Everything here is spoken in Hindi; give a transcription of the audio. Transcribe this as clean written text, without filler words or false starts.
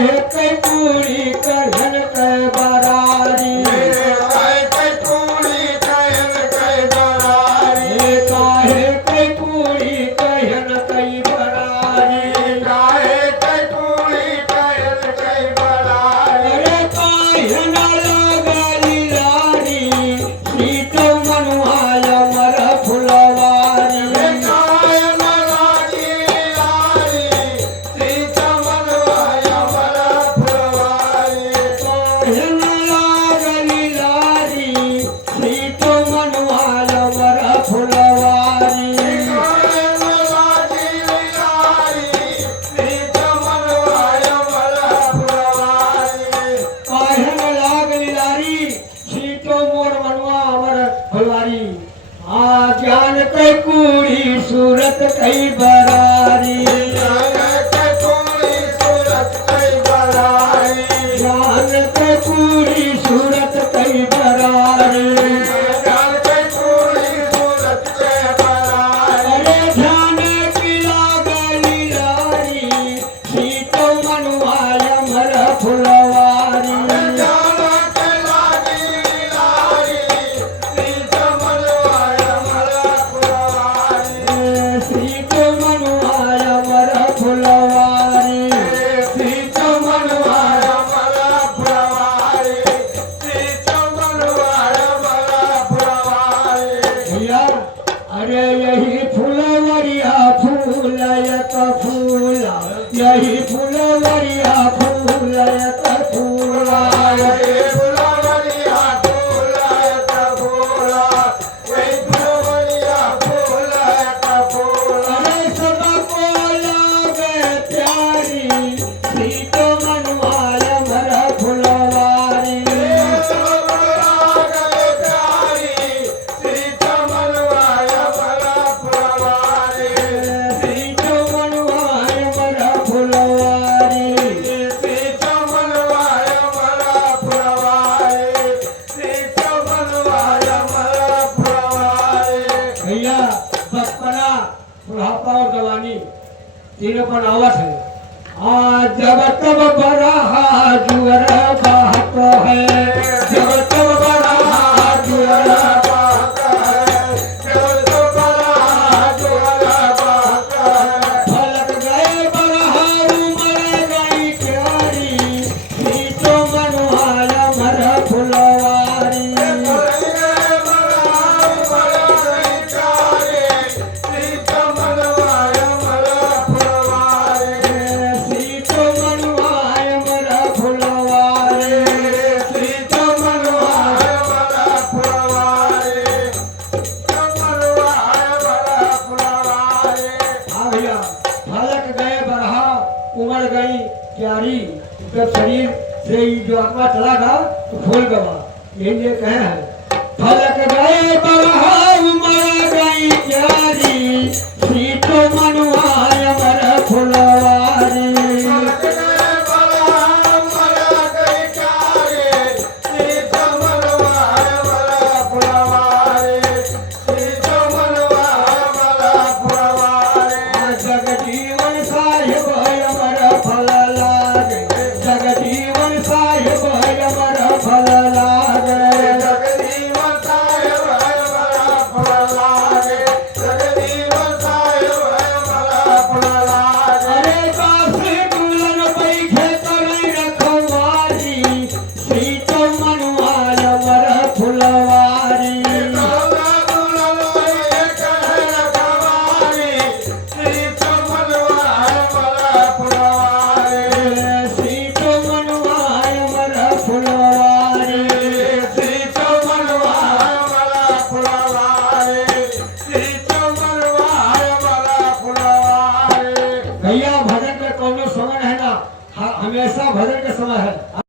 काहे कै पूरी कहन कै बरारी काहे कै पूरी कहन कै बरारी काहे कै पूरी कहन कै बरारी काहे कै पूरी कहन कै बरारी अरे काहे न लागली लारी सीतो मनुआय मर फुलवारी काहे न लागी लारी सीता मनवाय मर फुलवारी काहे न लागली लारी सीतो मनुआय मर फुलवारी काहे न लागी लारी सीता मनवाय मर फुलवारी काहे न लागली लारी सीतो मोर मनुआ अमर फुलवारी आ ज्ञान कै कूड़ी सूरत कै बरारी ज्ञान कै पूरी सूरत कै बरारी ज्ञान कै कूड़ी सूरत कै बरारी ज्ञान कै पूरी सूरत कै बरारी अरे ध्यान की लागली लारी सीतो मनुआय मर फुलवारी ज्ञान कै लागी लारी सीता मनवाय मर फुलवारी सीतो मनुआय मर फुलवारी सीता मनवाय मर फुलवारी सीता मनवाय मर फुलवारी भैया अरे यही फुलवरिया फूलयत फूला यही फुलवरिया फूलयत फूला ये फुलवरिया फूलयत फूला ये फुलवरिया फूलयत फूला अरे सबको लागे प्यारी सीतो मनुआय मर फुलवारी सीता मनवाय मर फुलवारी सीतो मनुआय मर फुलवारी सीता मनवाय मर फुलवारी सीता मनवाय मर फुलवारी भैया बचपना बुढ़ापा और जवानी तीनों पर आवत है आज जब तब बड़ा जुअर बात है जब तब बड़ा जुअर फलक गए बड़ा उमर गई क्यारी सीतो मनुआय मर फुलवारी सीतो मनुआय मर फुलवारी हाँ भैया फलक गए बरहा उमड़ गई क्यारी जब शरीर से ही जो आत्मा चला गया तो खोल गवा यही ये कहे हैं फलक गए बरहा उमड़ गई क्यारी सीतो मनुआय मर फुलवारी जगजीवन साहिब अमर फल लागे जगजीवन साहिब अमर फल लागे जगदीवन साहेब हमारा फल लागे जगदीवन साहेब हमारा फल लागे अरे कासे दुल्हन बैठे तरई रखवारी सीतो मनुआय मर फुलवारी काला दुल्हन कहे रखवारी सीता मनवाय मर फुलवारी सीतो मनुआय मर फुलवारी सीता मनवाय मर फुलवारी सीता मनवाय मर फुलवारी भैया भजन का कौनो समय है ना हमेशा भजन का समय है